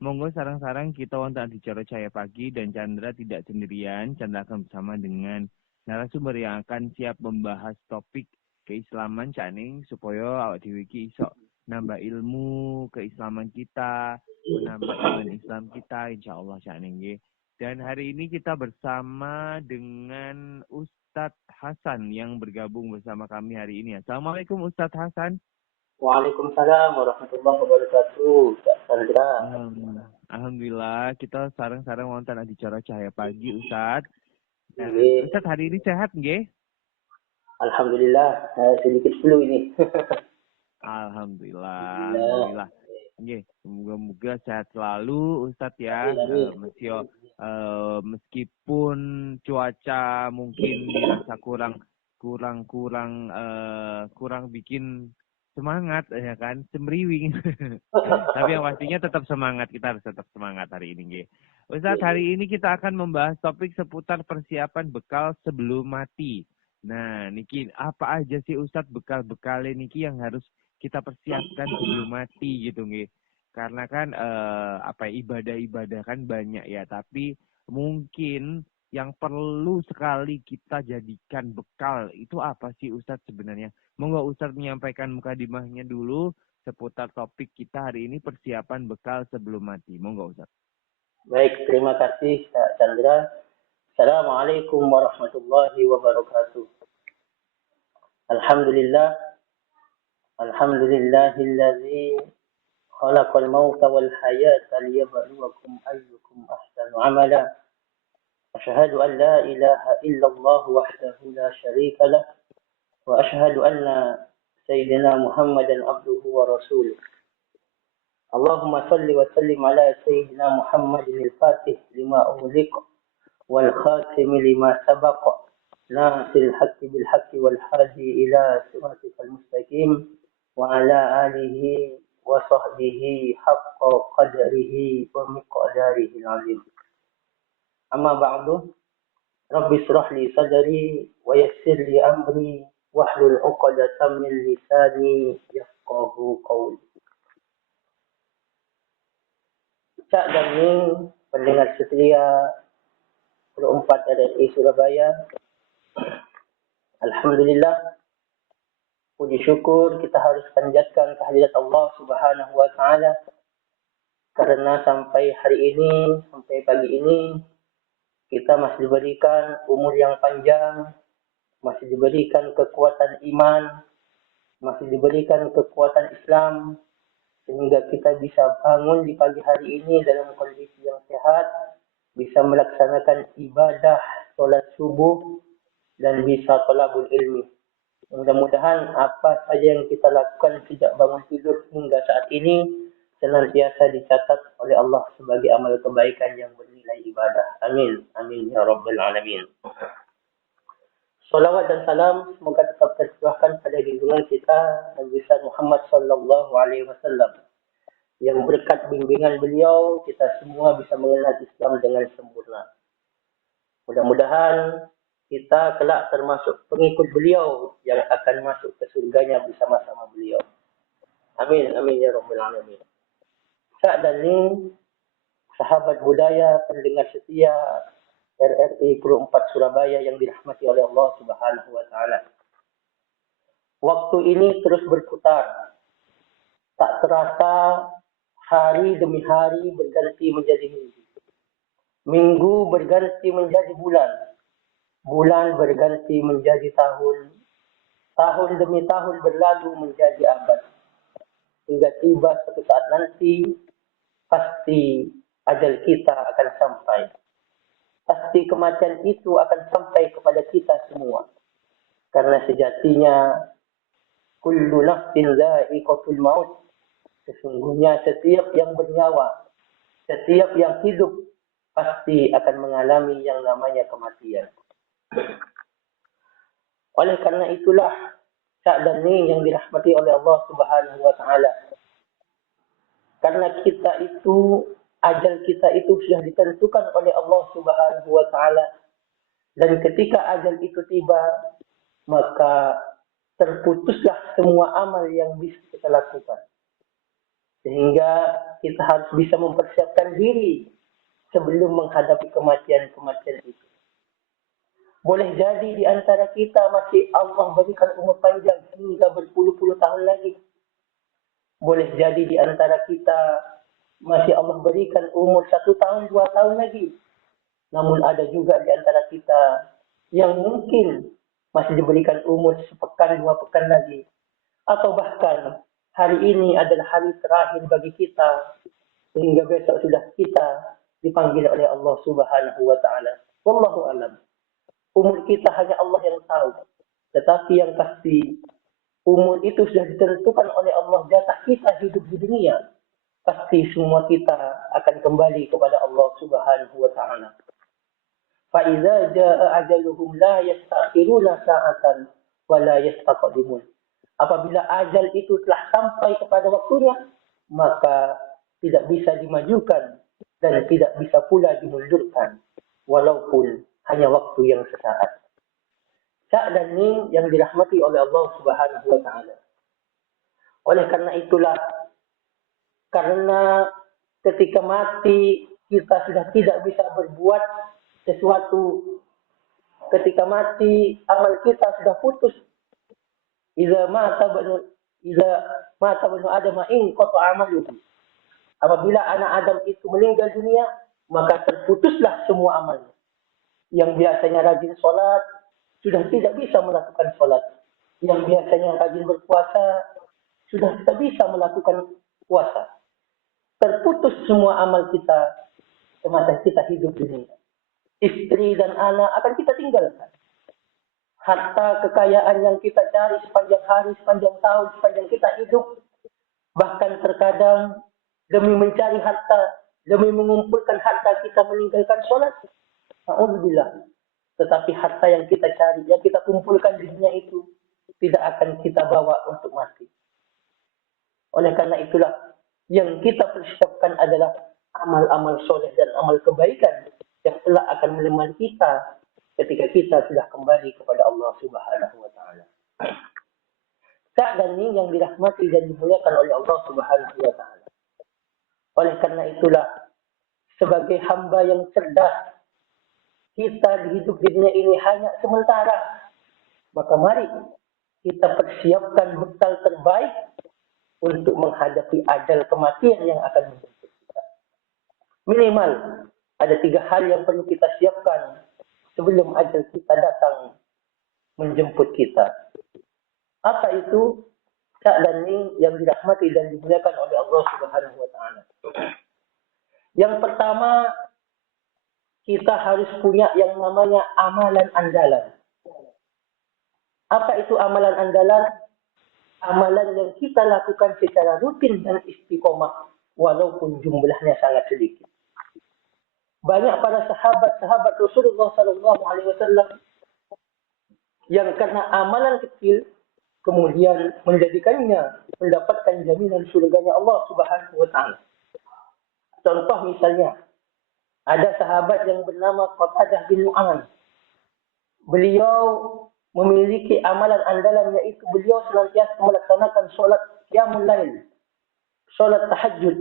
Monggo sarang-sarang kita wonten adicara Cahaya Pagi dan Chandra tidak sendirian. Chandra akan bersama dengan narasumber yang akan siap membahas topik keislaman caning supaya awak dhewe iki iso nambah ilmu keislaman kita, menambah iman Islam kita insyaallah caning nggih. Dan hari ini kita bersama dengan Ustadz Hasan yang bergabung bersama kami hari ini. Assalamualaikum Ustadz Hasan. Waalaikumsalam warahmatullahi wabarakatuh. Kak Sandra. Alhamdulillah kita sarang-sarang wonten adicara Cahaya Pagi Ustadz. Dan Nggih. Ustadz hari ini sehat nggih? Alhamdulillah, sedikit flu ini. Alhamdulillah. Nggih, semoga-moga sehat selalu Ustadz ya. Meskipun cuaca mungkin dirasa kurang bikin semangat ya kan, semriwing. Tapi yang pastinya tetap semangat, kita harus tetap semangat hari ini nggih. Ustadz, hari ini kita akan membahas topik seputar persiapan bekal sebelum mati. Nah, niki apa aja sih Ustadz bekal-bekalnya niki yang harus kita persiapkan sebelum mati gitu nggih. Karena kan ibadah-ibadah kan banyak ya, tapi mungkin yang perlu sekali kita jadikan bekal itu apa sih Ustadz sebenarnya? Monggo Ustadz menyampaikan mukadimahnya dulu seputar topik kita hari ini persiapan bekal sebelum mati. Monggo Ustadz. Baik, terima kasih Kak Chandra. Assalamualaikum warahmatullahi wabarakatuh. Alhamdulillah. Alhamdulillahilladzi khalaqal mauta wal hayata liyabluwakum ayyukum ahsanu amala. أشهد أن لا إله إلا الله وحده لا شريك له وأشهد أن سيدنا محمدا عبده ورسوله اللهم صل وسلم على سيدنا محمد الفاتح لما أغلق والخاتم لما سبق ناصر الحق بالحق والهادي إلى صراطك المستقيم وعلى آله وصحبه حق قدره ومقداره العظيم أما بعد رب اشرح لي صدري ويسر لي أمري واحلل عقدة من لساني يفقه قولي. Cak dan Ning, pendengar setia 4 RRI Surabaya. Alhamdulillah, puji syukur kita harus panjatkan kehadirat Allah Subhanahu wa taala karena sampai hari ini, sampai pagi ini kita masih diberikan umur yang panjang, masih diberikan kekuatan iman, masih diberikan kekuatan Islam, sehingga kita bisa bangun di pagi hari ini dalam kondisi yang sehat, bisa melaksanakan ibadah, sholat subuh, dan bisa thalabul ilmi. Mudah-mudahan apa saja yang kita lakukan sejak bangun tidur hingga saat ini senantiasa dicatat oleh Allah sebagai amal kebaikan yang bernilai ibadah. Amin. Amin ya rabbal alamin. Salawat dan salam semoga tetap tercurahkan pada junjungan kita Nabi Muhammad sallallahu alaihi wasallam. Yang berkat bimbingan beliau kita semua bisa mengenal Islam dengan sempurna. Mudah-mudahan kita kelak termasuk pengikut beliau yang akan masuk ke surganya bersama-sama beliau. Amin. Amin ya rabbal alamin. Kak dan Ning, sahabat budaya, pendengar setia RRI 4 Surabaya yang dirahmati oleh Allah Subhanahu wa taala. Waktu ini terus berputar. Tak terasa hari demi hari berganti menjadi minggu. Minggu berganti menjadi bulan. Bulan berganti menjadi tahun. Tahun demi tahun berlalu menjadi abad. Hingga tiba suatu saat nanti pasti ajal kita akan sampai. Pasti kematian itu akan sampai kepada kita semua. Karena sejatinya kullu nafsin dha'iqatul maut. Sesungguhnya setiap yang bernyawa, setiap yang hidup pasti akan mengalami yang namanya kematian. Oleh karena itulah Cak dan Ning yang dirahmati oleh Allah Subhanahu wa taala. Karena kita itu, ajal kita itu sudah ditentukan oleh Allah Subhanahu wa taala. Dan ketika ajal itu tiba, maka terputuslah semua amal yang bisa kita lakukan. Sehingga kita harus bisa mempersiapkan diri sebelum menghadapi kematian-kematian itu. Boleh jadi di antara kita masih Allah berikan umur panjang hingga berpuluh-puluh tahun lagi. Boleh jadi di antara kita masih Allah berikan umur 1 tahun, 2 tahun lagi. Namun ada juga di antara kita yang mungkin masih diberikan umur sepekan, 2 pekan lagi. Atau bahkan hari ini adalah hari terakhir bagi kita. Sehingga besok sudah kita dipanggil oleh Allah Subhanahu wa Ta'ala. Wallahu a'lam. Umur kita hanya Allah yang tahu. Tetapi yang pasti, umur itu sudah ditentukan oleh Allah. Jatah kita hidup di dunia. Pasti semua kita akan kembali kepada Allah Subhanahu wa Ta'ala. فَإِذَا جَاءَ أَجَلُهُمْ لَا يَسْتَأْخِرُونَ سَاعَةً وَلَا يَسْتَقْدِمُونَ. Apabila ajal itu telah sampai kepada waktunya, maka tidak bisa dimajukan dan tidak bisa pula dimundurkan, walaupun hanya waktu yang sesaat. Cak dan Ning yang dirahmati oleh Allah Subhanahu wa Ta'ala. Oleh karena itulah, karena ketika mati kita sudah tidak bisa berbuat sesuatu. Ketika mati amal kita sudah putus. Iza mata banu Adam in qata amaluhu. Apabila anak Adam itu meninggal dunia, maka terputuslah semua amalnya. Yang biasanya rajin sholat, sudah tidak bisa melakukan sholat. Yang biasanya rajin berpuasa, sudah tidak bisa melakukan puasa. Terputus semua amal kita semasa kita hidup di dunia. Istri dan anak akan kita tinggalkan. Harta kekayaan yang kita cari sepanjang hari, sepanjang tahun, sepanjang kita hidup. Bahkan terkadang demi mencari harta, demi mengumpulkan harta kita meninggalkan sholat. Alhamdulillah. Tetapi harta yang kita cari, yang kita kumpulkan di dunia itu tidak akan kita bawa untuk mati. Oleh karena itulah yang kita persiapkan adalah amal-amal soleh dan amal kebaikan yang telah akan menemani kita ketika kita sudah kembali kepada Allah Subhanahu wa Ta'ala. Cak dan Ning yang dirahmati dan dimuliakan oleh Allah Subhanahu wa Ta'ala. Oleh karena itulah, sebagai hamba yang cerdas, kita hidup di dunia ini hanya sementara. Maka mari kita persiapkan bekal terbaik untuk menghadapi ajal kematian yang akan menjemput kita. Minimal ada 3 hal yang perlu kita siapkan sebelum ajal kita datang menjemput kita. Apa itu? Cak dan Ning yang dirahmati dan dimuliakan oleh Allah Subhanahu wa Ta'ala. Yang pertama, kita harus punya yang namanya amalan andalan. Apa itu amalan andalan? Amalan yang kita lakukan secara rutin dan istiqomah, walaupun jumlahnya sangat sedikit. Banyak para sahabat Rasulullah SAW yang karena amalan kecil kemudian menjadikannya mendapatkan jaminan surganya Allah Subhanahu wa Ta'ala. Contoh misalnya, ada sahabat yang bernama Qatadah bin Nu'man. Beliau memiliki amalan andalan, yaitu beliau senantiasa melaksanakan sholat qiyamul lail, sholat tahajud.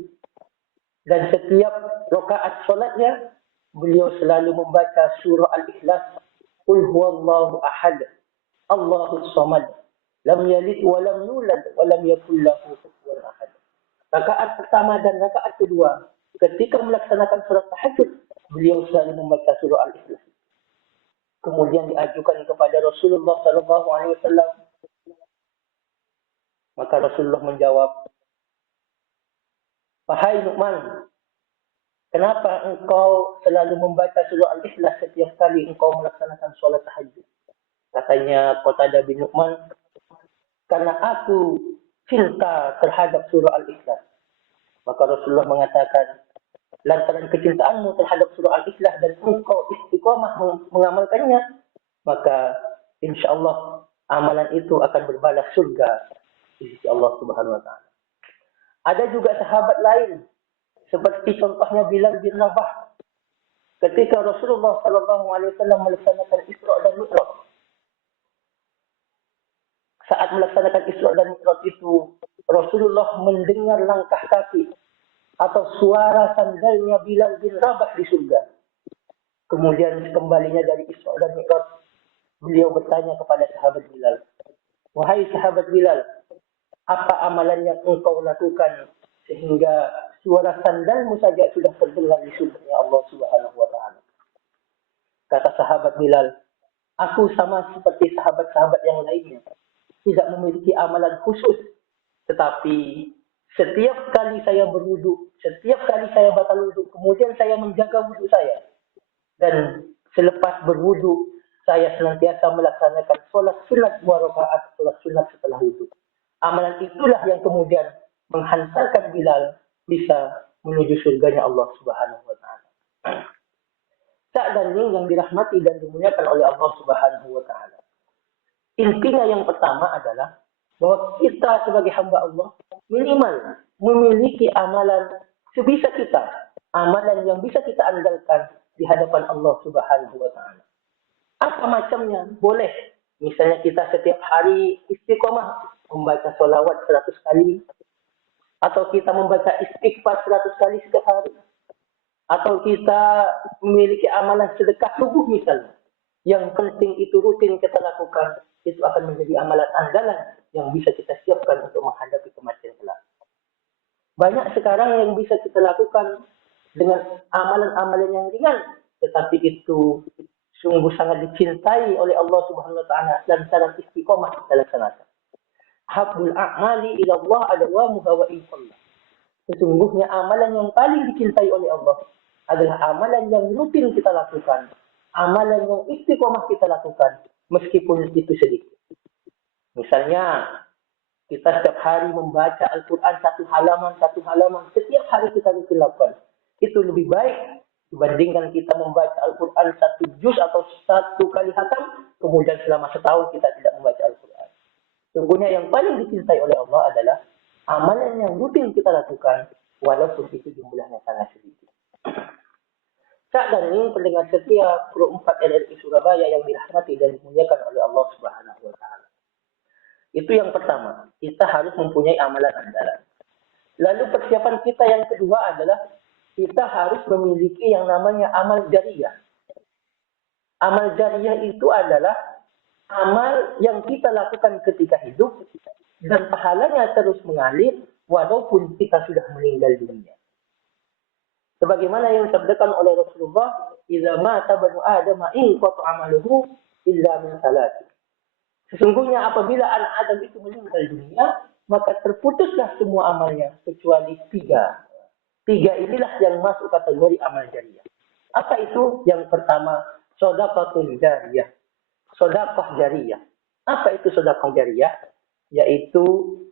Dan setiap rakaat sholatnya, beliau selalu membaca surah Al-Ikhlas. Qul huwallahu ahad, Allahus samad, lam yalid wa lam yulad wa lam yakul lahu kufuwan ahad. Rakaat pertama dan rakaat kedua, ketika melaksanakan sholat tahajud, beliau selalu membaca surah Al-Ikhlas. Kemudian diajukan kepada Rasulullah SAW. Maka Rasulullah menjawab, "Wahai Nu'man, kenapa engkau selalu membaca surah Al-Ikhlas setiap kali engkau melaksanakan sholat tahajud?" Katanya Qatadah bin Nu'man, "Karena aku cinta terhadap surah Al-Ikhlas." Maka Rasulullah mengatakan, lantaran kecintaanmu terhadap surah Al-Ikhlas dan engkau istiqomah mengamalkannya, maka insyaAllah amalan itu akan berbalas surga di sisi Allah Subhanahu wa Ta'ala. Ada juga sahabat lain, seperti contohnya Bilal bin Rabah. Ketika Rasulullah SAW melaksanakan Isra dan Mi'raj, saat melaksanakan Isra dan Mi'raj itu, Rasulullah mendengar langkah kaki atau suara sandalnya Bilal bin Rabah di surga. Kemudian kembalinya dari Isra dan Mi'raj, beliau bertanya kepada sahabat Bilal, "Wahai sahabat Bilal, apa amalan yang engkau lakukan sehingga suara sandalmu saja sudah terdengar di surga Allah Subhanahu wa taala?" Kata sahabat Bilal, "Aku sama seperti sahabat-sahabat yang lainnya, tidak memiliki amalan khusus, tetapi setiap kali saya berwudu, setiap kali saya batal wudu, kemudian saya menjaga wudu saya. Dan selepas berwudu, saya senantiasa melaksanakan sholat sunat 2 rakaat, sholat sunat setelah wudu. Amalan itulah yang kemudian menghantarkan Bilal bisa menuju surganya Allah Subhanahu wa taala." Cak dan Ning yang dirahmati dan dimuliakan oleh Allah Subhanahu wa taala. Intinya yang pertama adalah bahwa kita sebagai hamba Allah minimal memiliki amalan sebisa kita, amalan yang bisa kita andalkan di hadapan Allah Subhanahu wa taala. Apa macamnya? Boleh. Misalnya kita setiap hari istiqomah membaca sholawat 100 kali, atau kita membaca istighfar 100 kali setiap hari, atau kita memiliki amalan sedekah subuh misalnya. Yang penting itu rutin kita lakukan, itu akan menjadi amalan andalan yang bisa kita siapkan untuk menghadapi kematian kelak. Banyak sekarang yang bisa kita lakukan dengan amalan-amalan yang ringan, tetapi itu sungguh sangat dicintai oleh Allah Subhanahu wa taala dan sangat istiqomah kita laksanakan. Habbul a'mali ila Allah adawamuha wa inqallah. Sesungguhnya amalan yang paling dicintai oleh Allah adalah amalan yang rutin kita lakukan, amalan yang istiqomah kita lakukan, meskipun itu sedikit. Misalnya, kita setiap hari membaca Al-Quran satu halaman, setiap hari kita rutin lakukan. Itu lebih baik dibandingkan kita membaca Al-Quran 1 juz atau 1 kali khatam, kemudian selama setahun kita tidak membaca Al-Quran. Sungguhnya yang paling dicintai oleh Allah adalah amalan yang rutin kita lakukan, walaupun itu jumlahnya sangat sedikit. Cak dan ini pendengar setia Pro 4 RRI Surabaya yang dirahmati dan dimuliakan oleh Allah Subhanahu wa taala. Itu yang pertama, kita harus mempunyai amalan andalan. Lalu persiapan kita yang kedua adalah kita harus memiliki yang namanya amal jariyah. Amal jariyah itu adalah amal yang kita lakukan ketika hidup dan pahalanya terus mengalir walaupun kita sudah meninggal dunia. Sebagaimana yang disabdakan oleh Rasulullah, "Idza mata banu Adam in qata amaluhu illa min salat." Sesungguhnya apabila anak Adam itu meninggal dunia, maka terputuslah semua amalnya kecuali 3. 3 inilah yang masuk kategori amal jariyah. Apa itu? Yang pertama, shadaqatul jariyah. Sedekah jariyah. Apa itu sedekah jariyah? Yaitu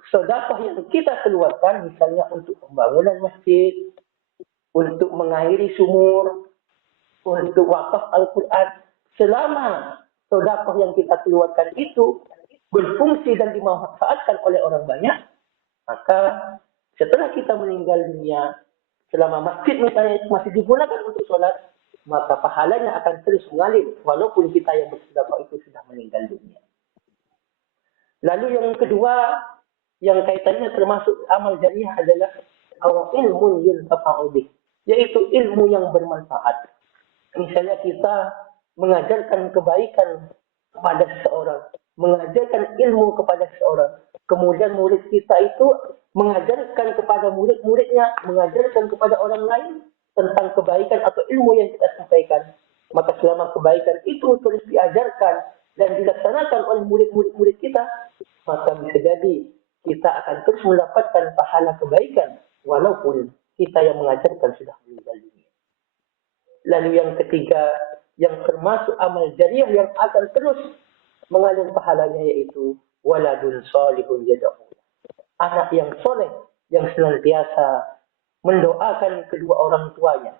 sedekah yang kita keluarkan misalnya untuk pembangunan masjid, untuk mengairi sumur, untuk wakaf Al-Quran. Selama sedekah yang kita keluarkan itu berfungsi dan dimanfaatkan oleh orang banyak, maka setelah kita meninggal dunia, selama masjid misalnya masih digunakan untuk sholat, maka pahalanya akan terus mengalir walaupun kita yang bersedekah itu sudah meninggal dunia. Lalu yang kedua, yang kaitannya termasuk amal jariyah adalah ilmu yuntafa'u bih, yaitu ilmu yang bermanfaat. Misalnya kita mengajarkan kebaikan kepada seseorang, mengajarkan ilmu kepada seseorang, kemudian murid kita itu mengajarkan kepada murid-muridnya, mengajarkan kepada orang lain tentang kebaikan atau ilmu yang kita sampaikan. Maka selama kebaikan itu terus diajarkan dan dilaksanakan oleh murid-murid kita, maka bisa jadi kita akan terus mendapatkan pahala kebaikan walaupun kita yang mengajarkan sudah meninggal dunia. Lalu yang ketiga, yang termasuk amal jariyah yang akan terus mengalir pahalanya yaitu waladun salihun yad'u. Anak yang soleh yang senantiasa mendoakan kedua orang tuanya.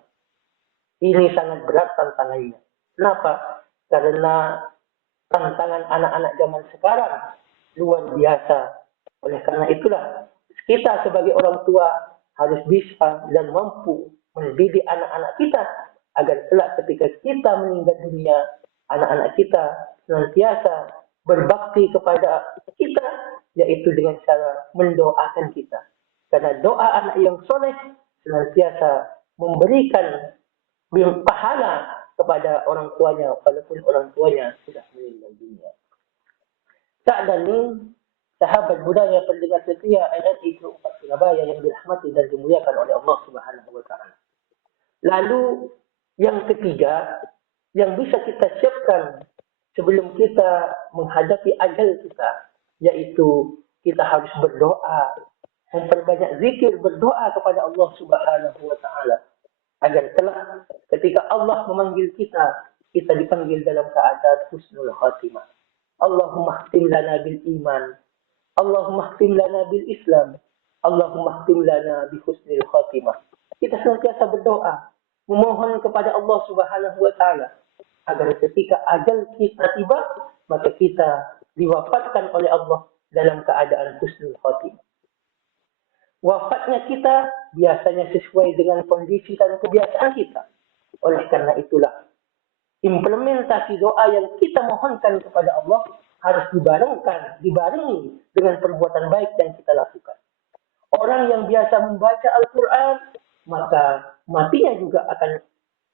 Ini sangat berat tantangannya. Kenapa? Karena tantangan anak-anak zaman sekarang luar biasa. Oleh karena itulah kita sebagai orang tua harus bisa dan mampu mendidik anak-anak kita agar kelak ketika kita meninggal dunia, anak-anak kita senantiasa berbakti kepada kita yaitu dengan cara mendoakan kita. Karena doa anak yang soleh senantiasa memberikan pahala kepada orang tuanya, walaupun orang tuanya sudah meninggal dunia. Sa'dani, sahabat budaya pendengar setia RRI Group 4 Surabaya yang dirahmati dan dimuliakan oleh Allah Subhanahu wa Ta'ala. Lalu yang ketiga, yang bisa kita siapkan sebelum kita menghadapi ajal kita, yaitu kita harus berdoa, memperbanyak zikir, berdoa kepada Allah Subhanahu wa Ta'ala agar kelak ketika Allah memanggil kita, kita dipanggil dalam keadaan husnul khatimah. Allahumma khtim lana bil iman, Allahumma khtim lana bil Islam, Allahumma khtim lana bi husnil khatimah. Kita senantiasa berdoa, memohon kepada Allah Subhanahu wa Ta'ala agar ketika ajal kita tiba, maka kita diwafatkan oleh Allah dalam keadaan husnul khatimah. Wafatnya kita biasanya sesuai dengan kondisi dan kebiasaan kita. Oleh karena itulah, implementasi doa yang kita mohonkan kepada Allah harus dibarengi dengan perbuatan baik yang kita lakukan. Orang yang biasa membaca Al-Quran, maka matinya juga akan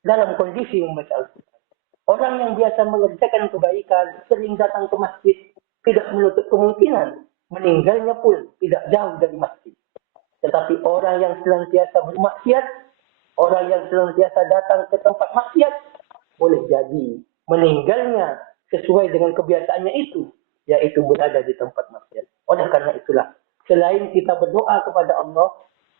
dalam kondisi membaca Al-Quran. Orang yang biasa mengerjakan kebaikan, sering datang ke masjid, tidak menutup kemungkinan meninggalnya pun tidak jauh dari masjid. Tetapi orang yang senantiasa bermaksiat, orang yang senantiasa datang ke tempat maksiat, boleh jadi meninggalnya sesuai dengan kebiasaannya itu, yaitu berada di tempat maksiat. Oleh karena itulah, selain kita berdoa kepada Allah,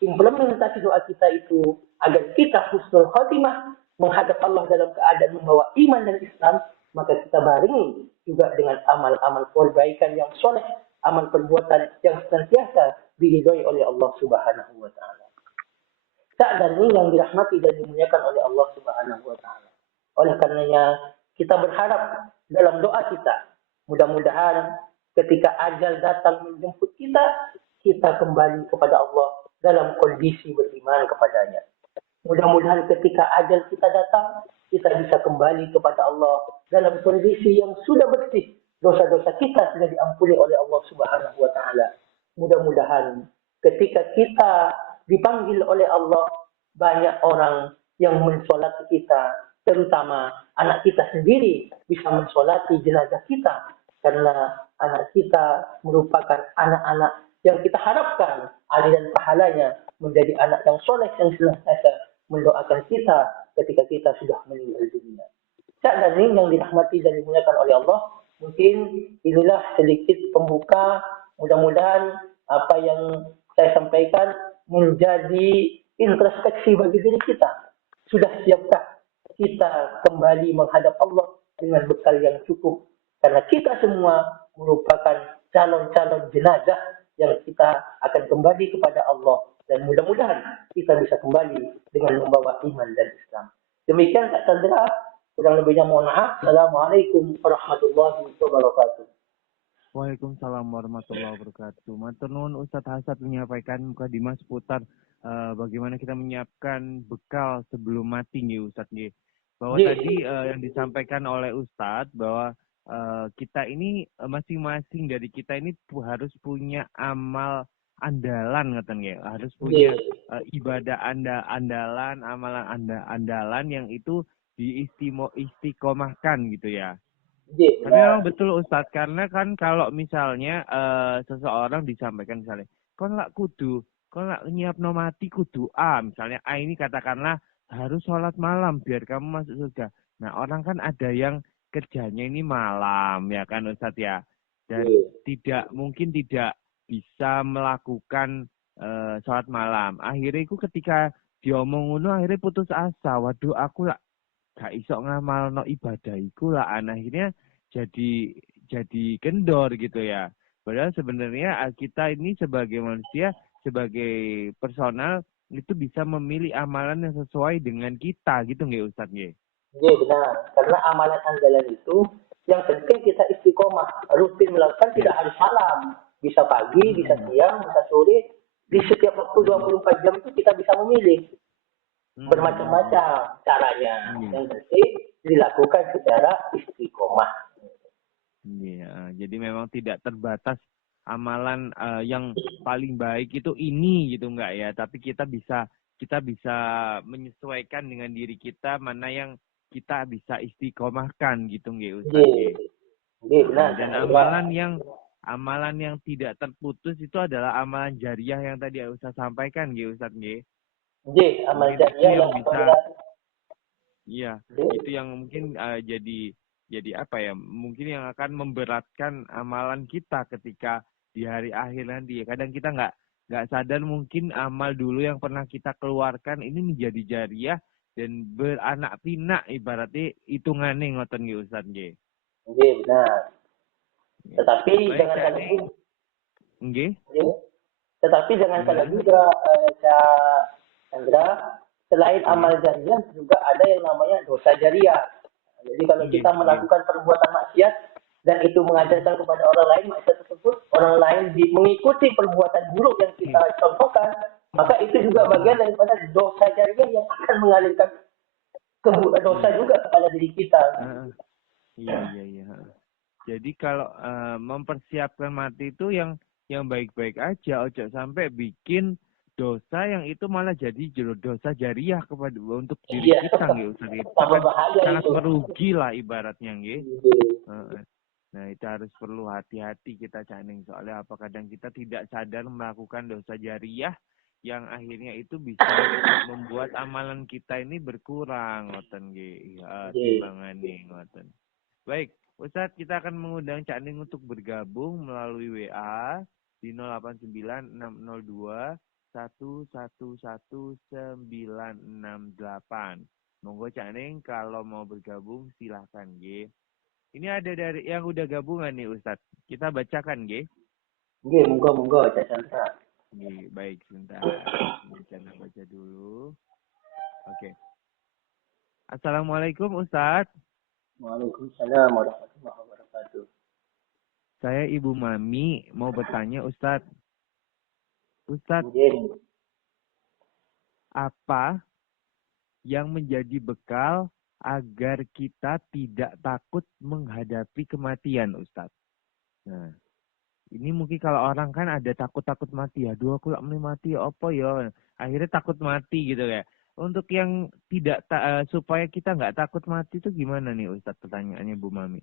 implementasi doa kita itu agar kita husnul khatimah, menghadap Allah dalam keadaan membawa iman dan Islam, maka kita barengi juga dengan amal-amal kebaikan yang soleh, amal perbuatan yang senantiasa diridhoi oleh Allah Subhanahu wa Ta'ala. Sa'dani yang dirahmati dan dimuliakan oleh Allah Subhanahu wa Ta'ala. Oleh karenanya, kita berharap dalam doa kita, mudah-mudahan ketika ajal datang menjemput kita, kita kembali kepada Allah dalam kondisi beriman kepadanya. Mudah-mudahan ketika ajal kita datang, kita bisa kembali kepada Allah dalam kondisi yang sudah bersih. Dosa-dosa kita sudah diampuni oleh Allah Subhanahu wa Ta'ala. Mudah-mudahan ketika kita dipanggil oleh Allah, banyak orang yang mensolati kita, terutama anak kita sendiri bisa mensolati jenazah kita, karena anak kita merupakan anak-anak yang kita harapkan aliran pahalanya menjadi anak yang soleh yang senantiasa mendoakan kita ketika kita sudah meninggal dunia. Dan yang dirahmati dan dimuliakan oleh Allah, mungkin inilah sedikit pembuka. Mudah-mudahan apa yang saya sampaikan menjadi introspeksi bagi diri kita. Sudah siapkah kita kembali menghadap Allah dengan bekal yang cukup? Karena kita semua merupakan calon-calon jenazah yang kita akan kembali kepada Allah. Dan mudah-mudahan kita bisa kembali dengan membawa iman dan Islam. Demikian Kak Chandra, kurang lebihnya mohon maaf. Assalamualaikum warahmatullahi wabarakatuh. Waalaikumsalam warahmatullahi wabarakatuh. Matur nuwun Ustadz Hasad menyampaikan mukadimah seputar bagaimana kita menyiapkan bekal sebelum mati nggih Ustadz nggih. Bahwa tadi yang disampaikan oleh Ustadz bahwa kita ini masing-masing dari kita ini harus punya amal andalan ngeten nggih. Harus punya ibadah andalan, amalan andalan yang itu diistiqomahkan gitu ya. Tapi memang betul Ustadz, karena kan kalau misalnya seseorang disampaikan misalnya, kon lak nyiapno mati kudu A, misalnya A ini katakanlah harus sholat malam biar kamu masuk surga. Nah orang kan ada yang kerjanya ini malam ya kan Ustadz ya, dan mungkin tidak bisa melakukan sholat malam. Akhirnya itu ketika diomong ngono akhirnya putus asa, waduh aku lah gak iso ngamalno ibadah iku lah, akhirnya jadi kendor gitu ya. Padahal sebenarnya kita ini sebagai manusia, sebagai personal itu bisa memilih amalan yang sesuai dengan kita gitu nggih Ustadz nggih? Iya benar, karena amalan andalan itu yang penting kita istiqomah, rutin melakukan, tidak harus malam, bisa pagi, bisa siang, bisa sore, di setiap waktu 24 jam itu kita bisa memilih. Bermacam-macam caranya. Yang penting dilakukan secara istiqomah. Iya, jadi memang tidak terbatas amalan yang paling baik itu ini gitu enggak ya, tapi kita bisa menyesuaikan dengan diri kita mana yang kita bisa istiqomahkan gitu nggih Ustaz nggih. Benar. Dan amalan yang tidak terputus itu adalah amalan jariah yang tadi Ustaz sampaikan nggih Ustaz nggih. Amal Mungkin itu jariah yang yang bisa, apabila iya, itu yang mungkin jadi apa ya? Mungkin yang akan memberatkan amalan kita ketika di hari akhir nanti. Kadang kita nggak sadar mungkin amal dulu yang pernah kita keluarkan ini menjadi jariah dan beranak pinak ibaratnya hitungannya ngoten nggih Ustaz nggih. benar. Tetapi Baik, jangan Cak salah Ning. juga. Nggih. Tetapi jangan salah Gimana? juga, Cak Chandra. Selain Nggih. amal jariah juga ada yang namanya dosa jariah. Jadi kalau Nggih, kita melakukan perbuatan maksiat dan itu mengajarkan kepada orang lain maksiat tersebut, orang lain mengikuti perbuatan buruk yang kita contohkan, maka itu juga bagian daripada dosa jariah yang akan mengalirkan dosa juga kepada diri kita. Iya. Jadi kalau mempersiapkan mati itu yang baik-baik aja, ojo sampai bikin dosa yang itu malah jadi dosa jariah kepada untuk diri kita nggih Ustaz. Sangat merugi lah ibaratnya nggih. Nah, itu harus perlu hati-hati kita Cak Ning, soalnya apa kadang kita tidak sadar melakukan dosa jariah yang akhirnya itu bisa membuat amalan kita ini berkurang ngoten nggih. Timbangannya ngoten. Baik, Ustadz, kita akan mengundang Cak Ning untuk bergabung melalui WA di 089602111968. Monggo Cak Ning kalau mau bergabung silahkan nggih. Ini ada dari yang udah gabungan nih Ustadz. Kita bacakan nggih. Nggih, monggo Cak Chandra. Nggih, baik sebentar. Saya baca dulu. Oke. Assalamualaikum Ustadz. Waalaikumsalam warahmatullahi wabarakatuh. Saya Ibu Mami mau bertanya Ustadz. Ustadz, apa yang menjadi bekal agar kita tidak takut menghadapi kematian Ustadz? Nah, ini mungkin kalau orang kan ada takut-takut mati. Aduh aku lak mati ya apa ya. Akhirnya takut mati gitu ya. Untuk yang tidak supaya kita nggak takut mati itu gimana nih Ustadz, pertanyaannya Bu Mami?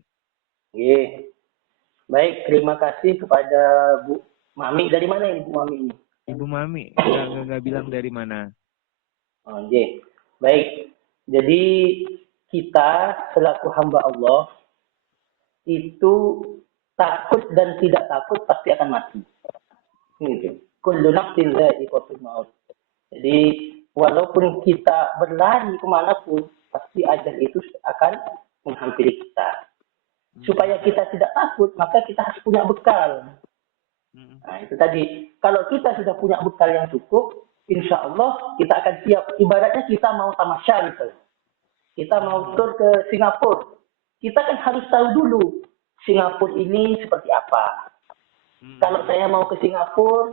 Baik, terima kasih kepada Bu Mami. Dari mana ini Bu Mami ini? Ibu Mami, nggak bilang dari mana. Baik, jadi kita selaku hamba Allah itu takut dan tidak takut pasti akan mati. Gitu. Kullu nafsin dha'iqatul maut. Jadi walaupun kita berlari kemanapun, pasti ajal itu akan menghampiri kita. Supaya kita tidak takut, maka kita harus punya bekal. Nah, itu tadi. Kalau kita sudah punya bekal yang cukup, insya Allah kita akan siap. Ibaratnya kita mau tamasya misalnya. Kita mau tur ke Singapura. Kita kan harus tahu dulu Singapura ini seperti apa. Kalau saya mau ke Singapura,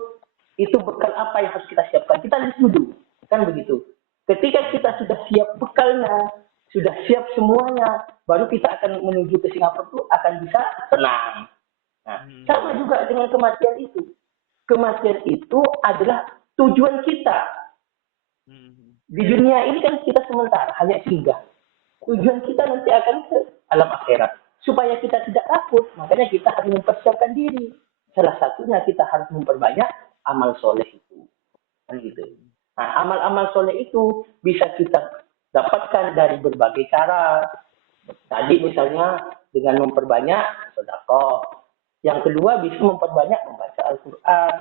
itu bekal apa yang harus kita siapkan? Kita lihat dulu. Kan begitu. Ketika kita sudah siap bekalnya, sudah siap semuanya, baru kita akan menuju ke Singapura itu akan bisa tenang. Nah, sama juga dengan kematian itu. Kematian itu adalah tujuan kita. Di dunia ini kan kita sementara, hanya singgah. Tujuan kita nanti akan ke alam akhirat. Supaya kita tidak takut, makanya kita harus mempersiapkan diri. Salah satunya kita harus memperbanyak amal soleh itu. Gitu. Nah, amal-amal soleh itu bisa kita dapatkan dari berbagai cara. Tadi misalnya dengan memperbanyak sedekah. Yang kedua bisa memperbanyak membaca Al-Quran.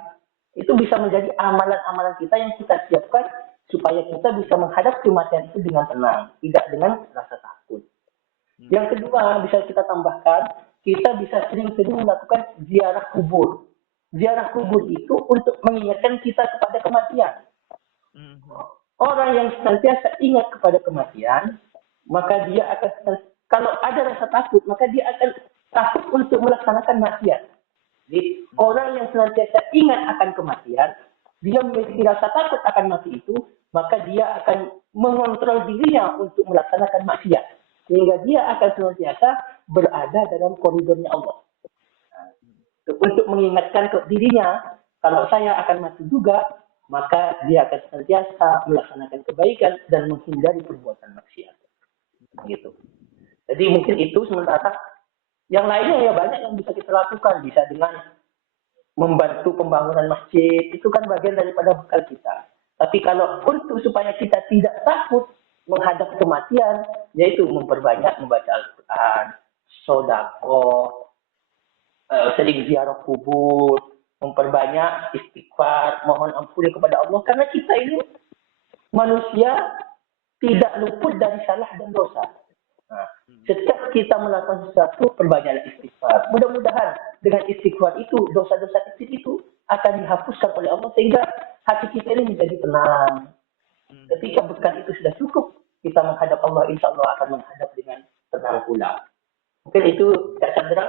Itu bisa menjadi amalan-amalan kita yang kita siapkan supaya kita bisa menghadap kematian itu dengan tenang, tidak dengan rasa takut. Yang kedua bisa kita tambahkan, kita bisa sering-sering melakukan ziarah kubur. Ziarah kubur itu untuk mengingatkan kita kepada kematian. Orang yang senantiasa ingat kepada kematian, maka dia akan, kalau ada rasa takut, maka dia akan takut untuk melaksanakan maksiat. Jadi orang yang senantiasa ingat akan kematian, dia memiliki rasa takut akan mati itu, maka dia akan mengontrol dirinya untuk melaksanakan maksiat. Sehingga dia akan senantiasa berada dalam koridornya Allah. untuk mengingatkan ke dirinya, kalau saya akan mati juga, maka dia akan senantiasa melaksanakan kebaikan dan menghindari perbuatan maksiat. Gitu. Jadi mungkin itu sementara yang lainnya ya banyak yang bisa kita lakukan, bisa dengan membantu pembangunan masjid, itu kan bagian daripada bekal kita. Tapi kalau untuk supaya kita tidak takut menghadap kematian, yaitu memperbanyak membaca Al-Quran, sodako, sering ziarah kubur, memperbanyak istighfar, mohon ampun kepada Allah. Karena kita ini manusia tidak luput dari salah dan dosa. Nah, setiap kita melakukan sesuatu, perbanyaklah istighfar. Mudah-mudahan dengan istighfar itu, dosa-dosa kecil itu akan dihapuskan oleh Allah sehingga hati kita ini menjadi tenang. Ketika bekal itu sudah cukup, kita menghadap Allah, insya Allah akan menghadap dengan tenang pula. Mungkin itu, Kak Chandra.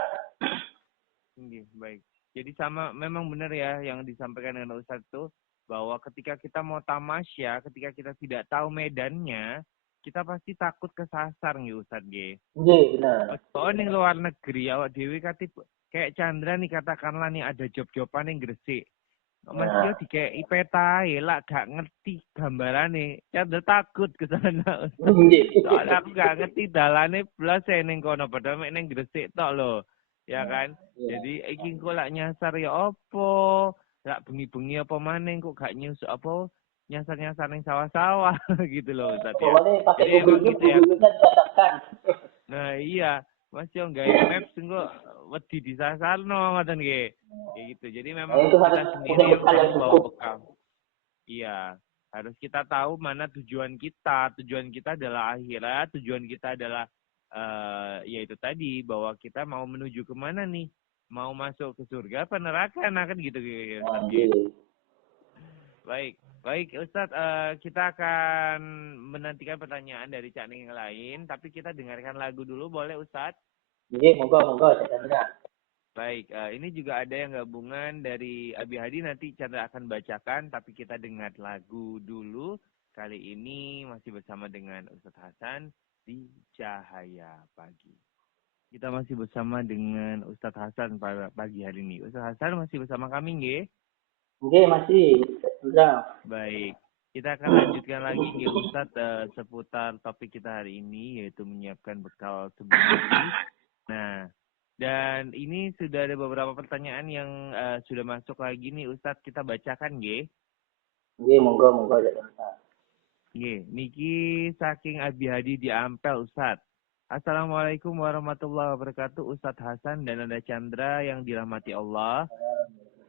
Baik. Jadi sama, memang benar ya yang disampaikan dengan Ustadz itu, bahwa ketika kita mau tamasya, ketika kita tidak tahu medannya, kita pasti takut kesasar nih Ustadz G. Iya, benar. Oh, ning luar negeri awak dewi katip kayak Chandra nih katakanlah nih ada job-joban yang Gresik. Mas yo dikei peta lah gak ngerti gambarane. Chandra takut ke sana. Soalnya aku gak ngerti dalane blas ning kono padahal mek ning Gresik tok lho. Ya kan? Jadi iki engko lak nyasar ya opo? Lak bengi-bengi apa maning kok gak nyusuk apa? Nyasar-nyasar ning sawah-sawah gitu loh Ustaz ya. Pokoknya pakai Jadi emang gitu ya. dicatatkan. Nah iya, Mas yo gawe maps engko wedi disasarno ngoten nggih. Kayak gitu. Jadi memang itu kita harus sendiri yang bekal yang perlu bawa cukup. bekal. Iya, harus kita tahu mana tujuan kita. Tujuan kita adalah akhirat, tujuan kita adalah yaitu tadi bahwa kita mau menuju kemana nih? Mau masuk ke surga apa neraka? Nah kan gitu gitu. Baik, baik Ustadz, kita akan menantikan pertanyaan dari Cak Ning yang lain, tapi kita dengarkan lagu dulu, boleh Ustadz? Iya, moga Chandra. Baik, ini juga ada yang gabungan dari Abi Hadi, nanti Chandra akan bacakan, tapi kita dengar lagu dulu. Kali ini masih bersama dengan Ustadz Hasan di Cahaya Pagi. Kita masih bersama dengan Ustadz Hasan pada pagi hari ini. Ustadz Hasan masih bersama kami, nggih? Oke, masih. Sudah. Baik, kita akan lanjutkan lagi nggih Ustadz seputar topik kita hari ini, yaitu menyiapkan bekal tubuh kita. Nah, dan ini sudah ada beberapa pertanyaan yang sudah masuk lagi nih Ustadz, kita bacakan nggih. Nggih, moga Nggih, niki saking Abi Hadi di Ampel Ustadz. Assalamualaikum warahmatullahi wabarakatuh Ustadz Hasan dan Anda Chandra yang dirahmati Allah.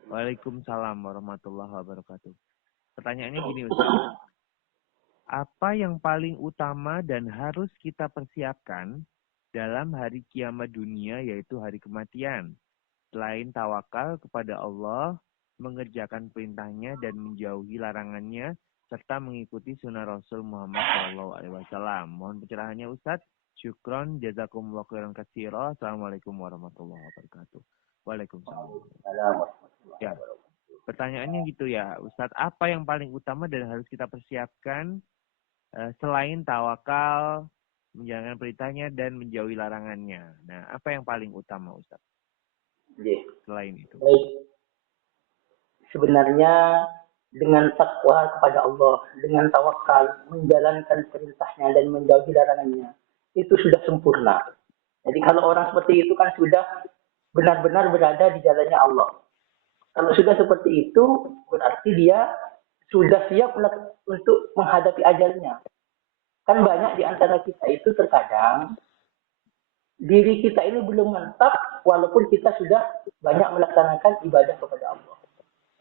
Waalaikumsalam warahmatullahi wabarakatuh. Pertanyaannya gini Ustadz. Apa yang paling utama dan harus kita persiapkan dalam hari kiamat dunia yaitu hari kematian? Selain tawakal kepada Allah, mengerjakan perintahnya dan menjauhi larangannya, serta mengikuti sunnah Rasul Muhammad SAW. Mohon pencerahannya Ustadz. Syukron, jazakumullah khairan katsira. Assalamualaikum warahmatullahi wabarakatuh. Waalaikumsalam. Ya, pertanyaannya gitu ya, Ustadz. Apa yang paling utama dan harus kita persiapkan selain tawakal, menjalankan perintahnya dan menjauhi larangannya? Nah, apa yang paling utama, Ustadz? Selain itu. Baik. Sebenarnya dengan takwa kepada Allah, dengan tawakal, menjalankan perintahnya dan menjauhi larangannya, itu sudah sempurna. Jadi kalau orang seperti itu kan sudah benar-benar berada di jalannya Allah. Kalau sudah seperti itu, berarti dia sudah siap untuk menghadapi ajalnya. Kan banyak di antara kita itu terkadang diri kita ini belum mantap walaupun kita sudah banyak melaksanakan ibadah kepada Allah.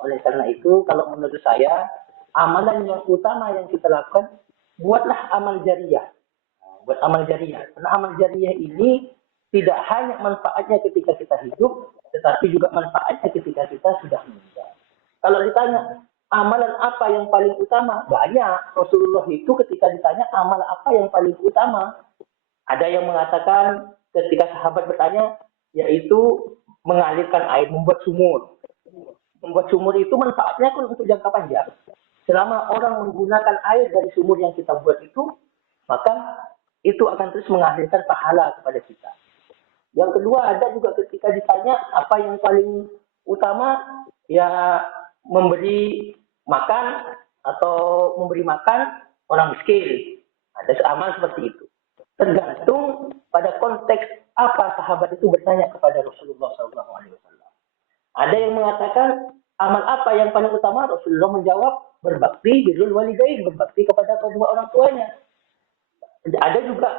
Oleh karena itu, kalau menurut saya, amalan yang utama yang kita lakukan, buatlah amal jariah. Buat amal jariah. Karena amal jariah ini tidak hanya manfaatnya ketika kita hidup, tetapi juga manfaatnya ketika kita sudah meninggal. Kalau ditanya, amalan apa yang paling utama? Banyak. Rasulullah itu ketika ditanya, amal apa yang paling utama? Ada yang mengatakan, ketika sahabat bertanya, yaitu mengalirkan air, membuat sumur. Membuat sumur itu manfaatnya kan untuk jangka panjang. Selama orang menggunakan air dari sumur yang kita buat itu, maka itu akan terus mengalirkan pahala kepada kita. Yang kedua ada juga ketika ditanya apa yang paling utama, ya memberi makan atau memberi makan orang miskin. Ada amal seperti itu. Tergantung pada konteks apa sahabat itu bertanya kepada Rasulullah SAW. Ada yang mengatakan amal apa yang paling utama? Rasulullah menjawab berbakti birrul walidain, berbakti kepada kedua orang tuanya. Ada juga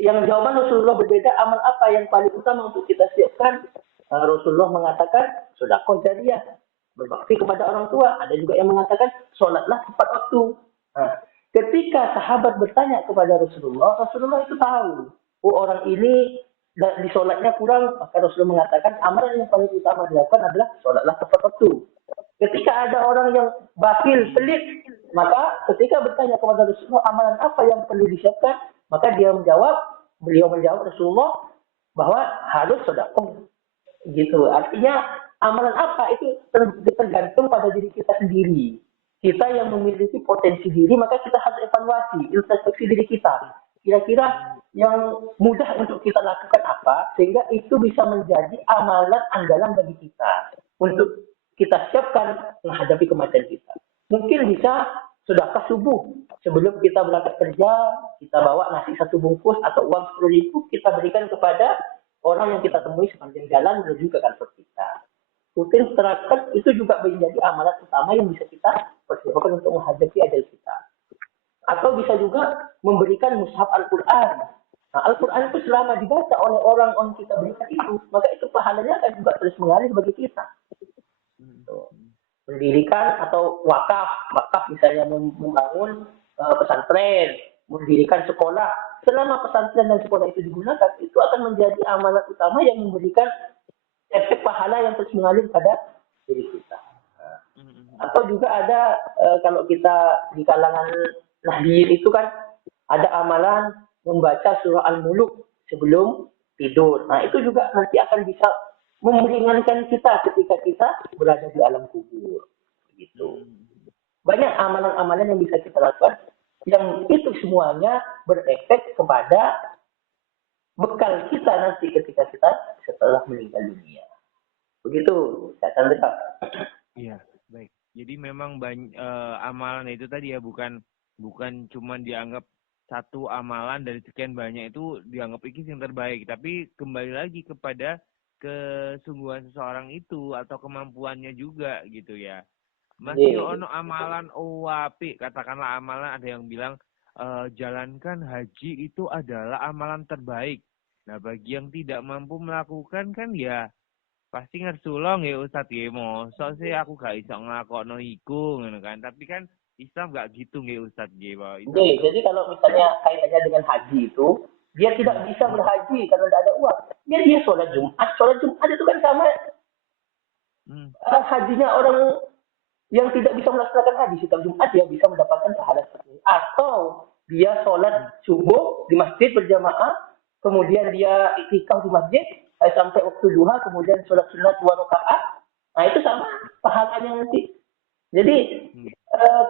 yang jawaban Rasulullah berbeda, amal apa yang paling utama untuk kita siapkan? Rasulullah mengatakan sedekah jariyah, berbakti kepada orang tua. Ada juga yang mengatakan sholatlah tepat waktu. Nah, ketika sahabat bertanya kepada Rasulullah, Rasulullah itu tahu, oh orang ini di sholatnya kurang, maka Rasulullah mengatakan amalan yang paling utama dilakukan adalah sholatlah tepat waktu. Ketika ada orang yang bakhil, pelit, maka ketika bertanya kepada Rasulullah amalan apa yang perlu disiapkan, maka beliau menjawab Rasulullah bahwa harus sedekah. Gitu. Artinya amalan apa itu tergantung pada diri kita sendiri. Kita yang memiliki potensi diri, maka kita harus evaluasi, introspeksi diri kita. Kira-kira yang mudah untuk kita lakukan apa, sehingga itu bisa menjadi amalan andalan bagi kita untuk kita siapkan menghadapi kematian kita. Mungkin bisa sedekah subuh. Sebelum kita berangkat kerja, kita bawa nasi 1 bungkus atau uang 10.000, kita berikan kepada orang yang kita temui sepanjang jalan menuju ke kantor kita. Rutin terapkan, itu juga menjadi amalan utama yang bisa kita persiapkan untuk menghadapi ajal kita. Atau bisa juga memberikan mushaf Al-Quran. Nah, Al-Quran itu selama dibaca oleh orang kita berikan itu, maka itu pahalanya akan juga terus mengalir bagi kita. Mendirikan atau wakaf misalnya membangun pesantren, mendirikan sekolah. Selama pesantren dan sekolah itu digunakan, itu akan menjadi amalan utama yang memberikan efek pahala yang terus mengalir pada diri kita. Atau juga ada kalau kita di kalangan Nahdliyin itu kan ada amalan membaca surah Al-Muluk sebelum tidur. Nah itu juga nanti akan bisa meringankan kita ketika kita berada di alam kubur. Gitu. Banyak amalan-amalan yang bisa kita lakukan yang itu semuanya berefek kepada bekal kita nanti ketika kita setelah meninggal dunia. Begitu, saya tanda. Iya, baik. Jadi memang amalan itu tadi ya bukan cuma dianggap satu amalan dari sekian banyak itu dianggap itu yang terbaik, tapi kembali lagi kepada kesungguhan seseorang itu atau kemampuannya juga gitu ya. Masih ono amalan apik, katakanlah amalan ada yang bilang jalankan haji itu adalah amalan terbaik. Nah, bagi yang tidak mampu melakukan kan ya pasti ngersulong ya Ustadz ya, mosok sih aku gak iso nglakokno iku ngono kan. Tapi kan Islam gak gitu nggih Ustadz nggih. Jadi kalau misalnya kaitannya dengan haji itu, dia tidak bisa berhaji karena tidak ada uang. Dia sholat Jumat. Sholat Jumat itu kan sama hajinya orang yang tidak bisa melaksanakan haji setiap Jumat, dia bisa mendapatkan pahala seperti ini. Atau dia sholat subuh di masjid berjamaah, kemudian dia itikaf di masjid sampai waktu duha, kemudian sholat sunat 2 rakaat. Nah itu sama pahalanya nanti. Jadi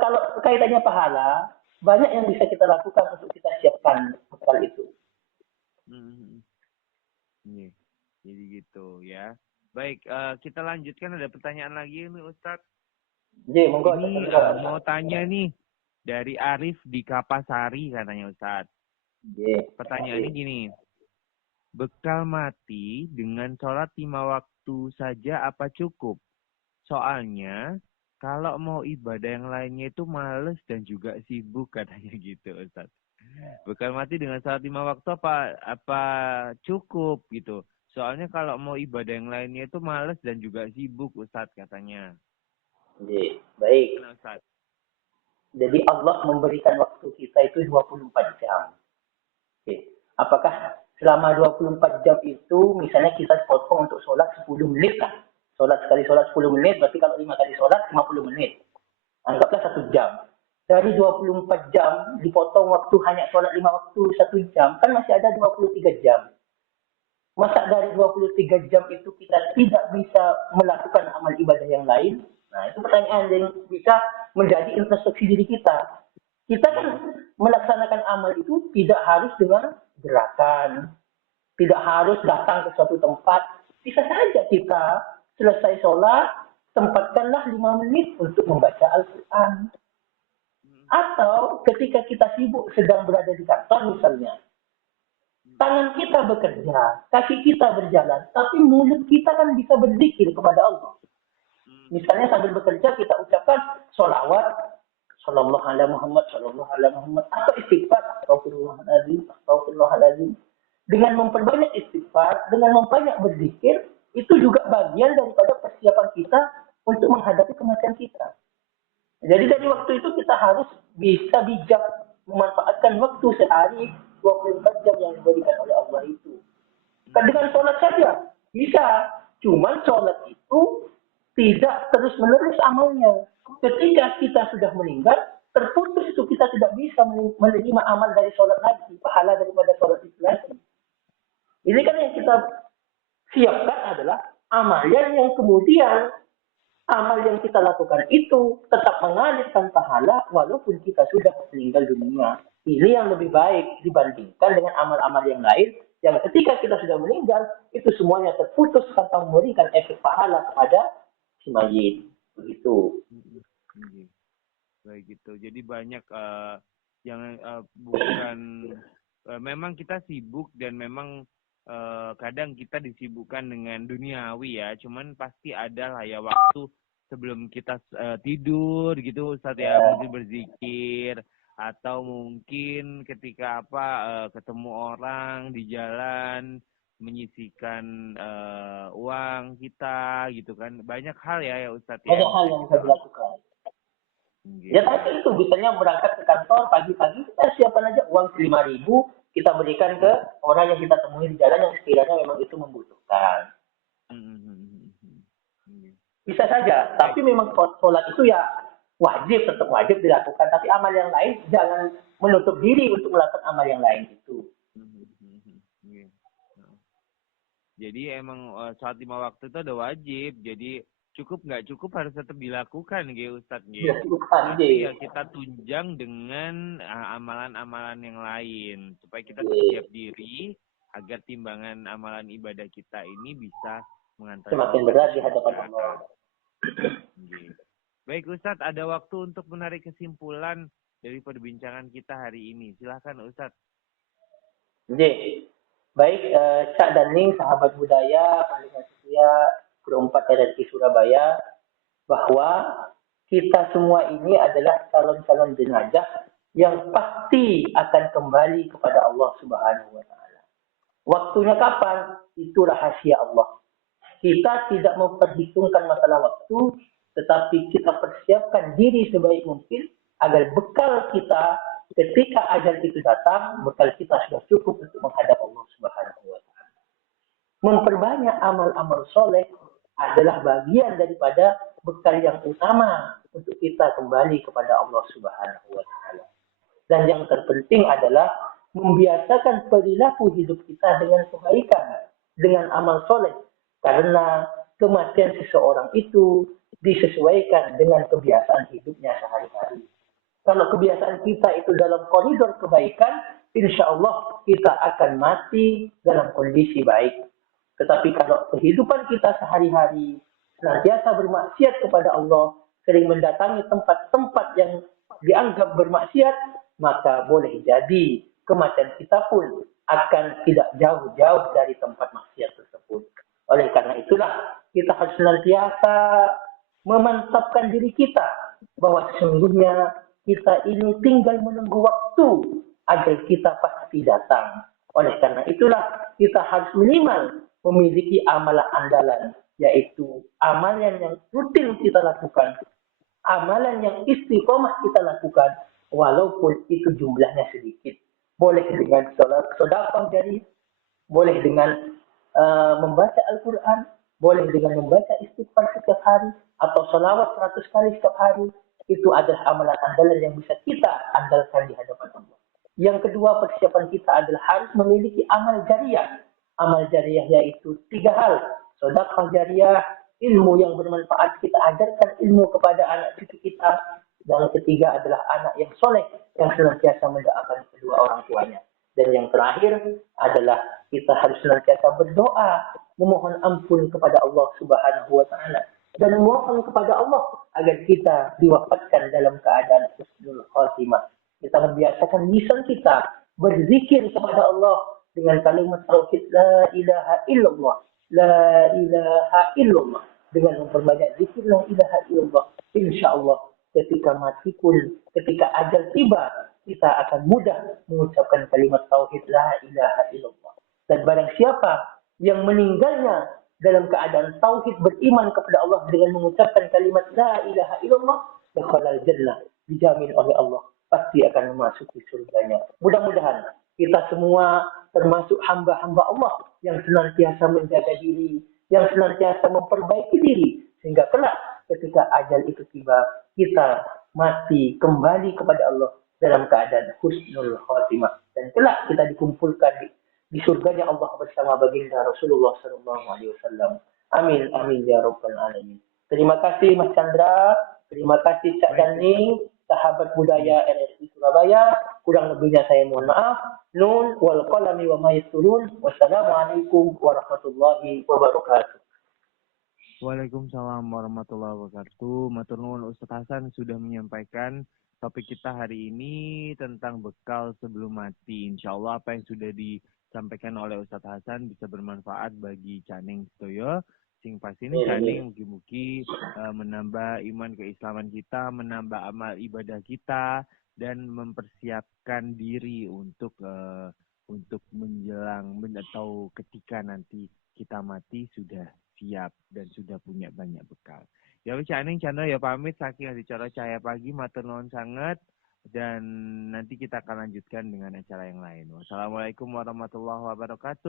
kalau kaitannya pahala, banyak yang bisa kita lakukan untuk kita siapkan bekal itu. Jadi gitu ya. Baik, kita lanjutkan, ada pertanyaan lagi nih Ustadz. Monggo. Ini mau tanya nih dari Arif di Kapasari katanya Ustadz. Pertanyaannya gini, bekal mati dengan sholat 5 waktu saja apa cukup? Soalnya kalau mau ibadah yang lainnya itu males dan juga sibuk katanya gitu Ustadz. Bekal mati dengan sholat 5 waktu apa cukup gitu? Soalnya kalau mau ibadah yang lainnya itu males dan juga sibuk Ustadz katanya. Baik. Jadi Allah memberikan waktu kita itu 24 jam. Apakah selama 24 jam itu misalnya kita potong untuk sholat 10 menit lah. Sekali sholat 10 menit, berarti kalau 5 kali sholat 50 menit. Anggaplah 1 jam. Dari 24 jam dipotong waktu hanya sholat 5 waktu 1 jam, kan masih ada 23 jam. Masa dari 23 jam itu kita tidak bisa melakukan amal ibadah yang lain? Nah, itu pertanyaan yang bisa menjadi introspeksi diri kita. Kita kan melaksanakan amal itu tidak harus dengan gerakan, Tidak harus datang ke suatu tempat. Bisa saja kita selesai sholat, tempatkanlah 5 menit untuk membaca Al-Quran. Atau ketika kita sibuk sedang berada di kantor misalnya, tangan kita bekerja, kaki kita berjalan, tapi mulut kita kan bisa berzikir kepada Allah. Misalnya sambil bekerja kita ucapkan sholawat, Sallallahu alaihi Muhammad, Sallallahu alaihi Muhammad, atau istighfar, Astagfirullahaladzim, Astagfirullahaladzim. Dengan memperbanyak istighfar, dengan memperbanyak berzikir, itu juga bagian daripada persiapan kita untuk menghadapi kematian kita. Jadi dari waktu itu kita harus bisa bijak memanfaatkan waktu sehari 24 jam yang diberikan oleh Allah itu. Kan dengan sholat saja bisa, cuman sholat itu tidak terus-menerus amalnya. Ketika kita sudah meninggal, terputus itu kita tidak bisa menerima amal dari sholat lagi, pahala daripada sholat itu lagi. Ini kan yang kita siapkan adalah amalan yang kemudian amal yang kita lakukan itu tetap mengalirkan pahala walaupun kita sudah meninggal dunia. Ini yang lebih baik dibandingkan dengan amal-amal yang lain yang ketika kita sudah meninggal itu semuanya terputus tanpa memberikan efek pahala kepada si mayit. Begitu. Baik gitu. Jadi banyak yang bukan memang kita sibuk dan memang kadang kita disibukkan dengan duniawi ya. Cuman pasti ada lah ya waktu sebelum kita tidur gitu Ustaz ya, mungkin berzikir atau mungkin ketika ketemu orang di jalan menyisihkan uang kita gitu kan. Banyak hal ya Ustaz ya. Banyak hal yang bisa dilakukan. Gitu. Ya tapi itu misalnya berangkat ke kantor pagi-pagi kita siapkan aja uang 5.000 kita berikan ke orang yang kita temui di jalan yang sekiranya memang itu membutuhkan. Bisa saja, tapi memang sholat itu ya tetap wajib dilakukan. Tapi amal yang lain jangan menutup diri untuk melakukan amal yang lain itu. Jadi emang sholat 5 waktu itu ada wajib. Jadi nggak cukup harus tetap dilakukan gitu Ustaz gitu. Tapi ya kita tunjang dengan amalan-amalan yang lain supaya kita siap diri agar timbangan amalan ibadah kita ini bisa mengantar semakin berat di hadapan Allah. Baik Ustaz, ada waktu untuk menarik kesimpulan dari perbincangan kita hari ini. Silakan Ustaz. Baik, Cak dan Ning, sahabat budaya, paling setia, Guru 4 RRI Surabaya, bahwa kita semua ini adalah calon-calon jenazah yang pasti akan kembali kepada Allah Subhanahu wa Ta'ala. Waktunya kapan? Itu rahasia Allah. Kita tidak memperhitungkan masalah waktu, tetapi kita persiapkan diri sebaik mungkin agar bekal kita ketika ajal itu datang, bekal kita sudah cukup untuk menghadap Allah Subhanahu wa Ta'ala. Memperbanyak amal-amal soleh adalah bagian daripada bekal yang utama untuk kita kembali kepada Allah Subhanahu wa Ta'ala. Dan yang terpenting adalah membiasakan perilaku hidup kita dengan kebaikan, dengan amal soleh. Karena kematian seseorang itu disesuaikan dengan kebiasaan hidupnya sehari-hari. Kalau kebiasaan kita itu dalam koridor kebaikan, insya Allah kita akan mati dalam kondisi baik. Tetapi kalau kehidupan kita sehari-hari senantiasa bermaksiat kepada Allah, sering mendatangi tempat-tempat yang dianggap bermaksiat, maka boleh jadi kematian kita pun akan tidak jauh-jauh dari tempat maksiat tersebut. Oleh karena itulah kita harus senantiasa memantapkan diri kita bahwa sesungguhnya kita ini tinggal menunggu waktu agar kita pasti datang. Oleh karena itulah kita harus minimal memiliki amalan andalan, yaitu amalan yang rutin kita lakukan, amalan yang istiqomah kita lakukan, walaupun itu jumlahnya sedikit. Boleh dengan sedekah jariah, boleh dengan membaca Al-Quran, boleh dengan membaca istighfar setiap hari, atau salawat 100 kali setiap hari. Itu adalah amalan andalan yang bisa kita andalkan di hadapan Allah. Yang kedua, persiapan kita adalah harus memiliki amal jariah. Amal jariah yaitu 3 hal. Sedekah jariah, ilmu yang bermanfaat, kita ajarkan ilmu kepada anak cucu kita. Dan yang ketiga adalah anak yang soleh, yang senantiasa mendoakan kedua orang tuanya. Dan yang terakhir adalah kita harus senantiasa berdoa, memohon ampun kepada Allah Subhanahu wa taala dan memohon kepada Allah agar kita diwafatkan dalam keadaan husnul khatimah. Kita membiasakan lisan kita berzikir kepada Allah dengan kalimat tauhid la ilaha illallah, la ilaha illallah, dengan memperbanyak zikir la ilaha illallah. Insyaallah ketika mati pun, ketika ajal tiba, kita akan mudah mengucapkan kalimat tauhid la ilaha illallah. Dan barang siapa yang meninggalnya dalam keadaan tauhid, beriman kepada Allah dengan mengucapkan kalimat la ilaha illallah, dakhalal jannah, dijamin oleh Allah pasti akan memasuki surganya. Mudah-mudahan kita semua termasuk hamba-hamba Allah yang senantiasa menjaga diri, yang senantiasa memperbaiki diri, sehingga kelak ketika ajal itu tiba, kita mati kembali kepada Allah dalam keadaan husnul khatimah. Dan kelak kita dikumpulkan di surganya Allah bersama baginda Rasulullah SAW. Amin, amin ya rabbal alamin. Terima kasih Mas Chandra, terima kasih Cak Dani, sahabat budaya RRI Surabaya. Kurang lebihnya saya mohon maaf. Nun wal qalami wa ma yasturun. Wassalamualaikum warahmatullahi wabarakatuh. Waalaikumsalam warahmatullahi wabarakatuh. Matur nuwun Ustaz Hasan sudah menyampaikan topik kita hari ini tentang bekal sebelum mati. Insyaallah apa yang sudah disampaikan oleh Ustaz Hasan bisa bermanfaat bagi Caning Stoyo. Sing pasti ini Caning mugi-mugi menambah iman keislaman kita, menambah amal ibadah kita, dan mempersiapkan diri untuk menjelang atau ketika nanti kita mati sudah siap dan sudah punya banyak bekal. Ya wis Caning Chandra ya pamit saking acara Cahaya Pagi, matur nuwun sangat, dan nanti kita akan lanjutkan dengan acara yang lain. Wassalamualaikum warahmatullahi wabarakatuh.